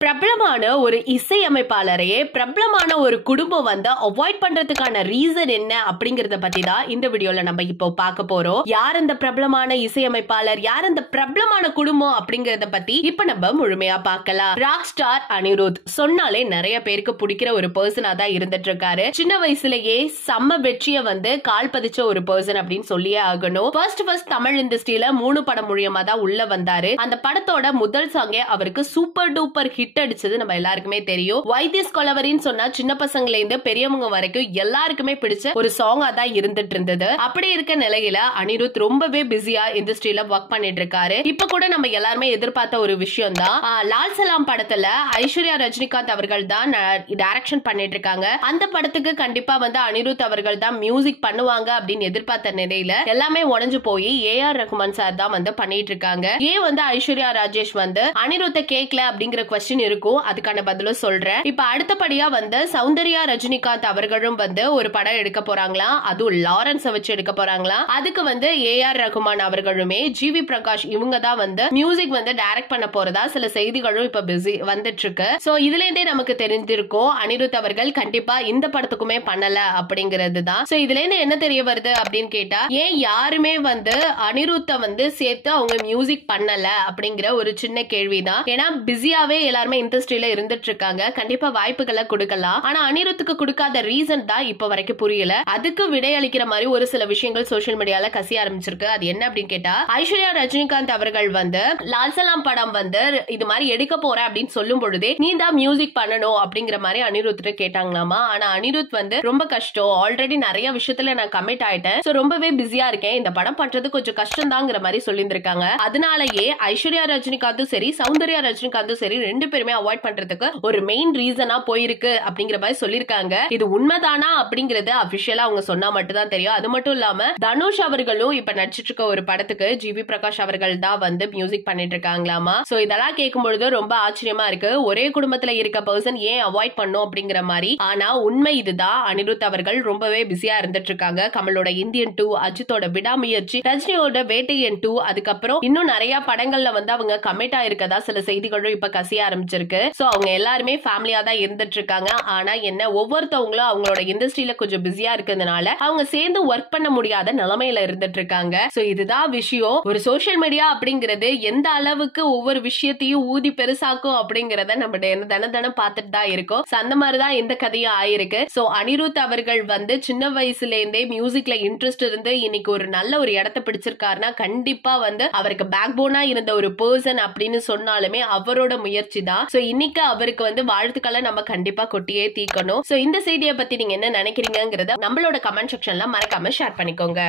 பிரபலமான ஒரு இசையமைப்பாளரையே பிரபலமான ஒரு குடும்பம் வந்து அவாய்ட் பண்றதுக்கான ரீசன் என்ன அப்படிங்கறத பத்தி தான் இந்த வீடியோல நம்ம இப்போ பார்க்க போறோம். யார் இந்த பிரபலமான இசையமைப்பாளர், யார் இந்த பிரபலமான குடும்பம் அப்படிங்கறத பத்தி இப்ப நம்ம முழுமையா பார்க்கலாம். ராக் ஸ்டார் அனிருத் சொன்னாலே நிறைய பேருக்கு பிடிக்கிற ஒரு பர்சனா தான் இருந்துட்டு இருக்காரு. சின்ன வயசுலயே செம்ம வெற்றியை வந்து கால் பதிச்ச ஒரு பர்சன் அப்படின்னு சொல்லியே ஆகணும். ஃபர்ஸ்ட் தமிழ் இண்டஸ்ட்ரியில 3 படம் மூலியமா தான் உள்ள வந்தாரு. அந்த படத்தோட முதல் சாங்கே அவருக்கு சூப்பர் டூப்பர் ஹிட் அடிச்சது நம்ம எல்லாருக்குமே தெரியும். வைத்திஸ் கொலவரின்னு சொன்னா சின்ன பசங்கல இருந்து பெரியவங்க வரைக்கும் எல்லாருக்குமே பிடிச்ச ஒரு சாங்கா தான் இருந்துட்டு இருந்தது. அப்படி இருக்க நிலையில அனிருத் ரொம்பவே பிஸியா இண்டஸ்ட்ரியில ஒர்க் பண்ணிட்டு இருக்காரு. இப்ப கூட நம்ம எல்லாருமே எதிர்பார்த்த ஒரு விஷயம் தான், லால் சலாம் படத்துல ஐஸ்வர்யா ரஜினிகாந்த் அவர்கள் தான் டைரக்ஷன் பண்ணிட்டு இருக்காங்க. அந்த படத்துக்கு கண்டிப்பா வந்து அனிருத் அவர்கள் தான் மியூசிக் பண்ணுவாங்க அப்படின்னு எதிர்பார்த்த நிலையில எல்லாமே உடைஞ்சு போய் ஏஆர் ரஹ்மான் சார் தான் வந்து பண்ணிட்டு இருக்காங்க. ஏன் வந்து ஐஸ்வர்யா ராஜேஷ் வந்து அனிருத்தை கேட்கல அப்படிங்கிற क्वेश्चन இருக்கும், அதுக்கான பதிலும் சொல்றேன். இப்ப அடுத்தபடியா வந்து சௌந்தர்யா ரஜினிகாந்த் அவர்களும் வந்து ஒரு படம் எடுக்க போறாங்களா, அதுவும் லாரன்ஸ் வச்சு எடுக்க போறாங்களா. அதுக்கு வந்து ஏஆர் ரஹ்மான் அவர்களுமே ஜிவி பிரகாஷ் இவங்க தான் வந்து மியூசிக் வந்து டைரக்ட் பண்ண போறதா சில செய்திகளும் இப்ப பிஸி வந்துட்டு இருக்கு. சோ இதுல இருந்தே நமக்கு தெரிஞ்சிருக்கும் அனிருத் அவர்கள் கண்டிப்பா இந்த படத்துக்குமே பண்ணல அப்படிங்கிறது தான். சோ இதுல இருந்து என்ன தெரிய வருது அப்படின்னு கேட்டா, ஏன் யாருமே வந்து அனிருத்தை வந்து சேர்த்து அவங்க மியூசிக் பண்ணல அப்படிங்கிற ஒரு சின்ன கேள்விதான். ஏன்னா பிஸியாவே எல்லாருமே இண்டஸ்ட்ரியில இருந்துட்டு இருக்காங்க. கண்டிப்பா வாய்ப்புகளை கொடுக்கலாம். ஆனா அனிருத்துக்கு கொடுக்காத ரீசன் தான் இப்ப வரைக்கும் புரியல. அதுக்கு விடையளிக்கிற மாதிரி ஒரு சில விஷயங்கள் சோசியல் மீடியால கசிய ஆரம்பிச்சிருக்கு. அது என்ன அப்படின்னு கேட்டா, ஐஸ்வர்யா ரஜினிகாந்த் அவர்கள் வந்து லால் சலாம் படம் வந்து இது மாதிரி எடுக்க போற அப்படின்னு சொல்லும் பொழுதே நீ தான் மியூசிக் பண்ணணும் அப்படிங்கிற மாதிரி அனிருத் கேட்டாங்களாமா. ஆனா அனிருத் வந்து ரொம்ப கஷ்டம், ஆல்ரெடி நிறைய விஷயத்துல நான் கமிட் ஆயிட்டேன், சோ ரொம்பவே பிஸியா இருக்கேன், இந்த படம் பண்றது கொஞ்சம் கஷ்டம் தாங்கிற மாதிரி சொல்லியிருந்திருக்காங்க. அதனாலயே ஐஸ்வர்யா ரஜினிகாந்தும் சரி சௌந்தர்யா ரஜினிகாந்தும் சரி ரெண்டு பேருமே அவாய்ட் பண்றதுக்கு ஒரு மெயின் ரீசனா போயிருக்கு அப்படிங்கிற மாதிரி சொல்லிருக்காங்க. இது உண்மைதானா அப்படிங்கறது அபிஷியலா அவங்க சொன்னா மட்டும் தான் தெரியும். அது மட்டும் இல்லாம தனுஷ் அவர்களும் இப்ப நடிச்சிட்டு இருக்க ஒரு படத்துக்கு ஜிவி பிரகாஷ் அவர்கள் தான் வந்து மியூசிக் பண்ணிட்டு இருக்காங்களாமா. சோ இதெல்லாம் கேட்கும்பொழுது ரொம்ப ஆச்சரியமா இருக்கு. ஒரே குடும்பத்துல இருக்க பர்சன் ஏன் அவாய்ட் பண்ணும் அப்படிங்கிற மாதிரி. ஆனா உண்மை இதுதான், அனிருத் அவர்கள் ரொம்பவே பிஸியா இருந்துட்டு இருக்காங்க. கமலோட இந்தியன் 2, அஜித்தோட விடாமுயற்சி, ரஜினியோட வேட்டையன் 2, அதுக்கப்புறம் இன்னும் நிறைய படங்கள்ல வந்து அவங்க கமிட் ஆயிருக்கதா சில செய்திகளும் இப்ப கசிய ஆரம்பிச்சிருக்கு. சோ அவங்க எல்லாருமே ஃபேமிலியா தான் இருந்துட்டு இருக்காங்க. ஆனா என்ன, ஒவ்வொருத்தவங்களும் அவங்களோட இண்டஸ்ட்ரியில கொஞ்சம் பிஸியா இருக்கிறதுனால அவங்க சேர்ந்து ஒர்க் பண்ண முடியாத நிலைமையில இருந்துட்டு இருக்காங்க. சோ இதுதான் விஷயம். ஒரு சோசியல் மீடியா அப்படிங்கிறது எந்த அளவுக்கு ஒவ்வொரு விஷயத்தையும் ஊதி பெருசாக்கும் அப்படிங்கறத நம்ம தினம் பார்த்துட்டு தான் இருக்கோம். அந்த மாதிரிதான் இந்த கதையும் ஆயிருக்கு. சோ அனிருத் அவர்கள் வந்து சின்ன வயசுல இருந்தே மியூசிக்ல இன்ட்ரெஸ்ட் இருந்து இன்னைக்கு ஒரு நல்ல ஒரு இடத்தை பிடிச்சிருக்காருன்னா கண்டிப்பா வந்து அவருக்கு பேக் போனா இருந்த ஒரு பர்சன் அப்படின்னு சொன்னாலுமே அவரோட முயற்சி தான். சோ இன்னைக்கு அவருக்கு வந்து வாழ்த்துக்களை நம்ம கண்டிப்பா கொட்டியே தீக்கணும். சோ இந்த செய்தியை பத்தி நீங்க என்ன நினைக்கிறீங்கிறத நம்மளோட கமெண்ட் செக்ஷன்ல மறக்காம ஷேர் பண்ணிக்கோங்க.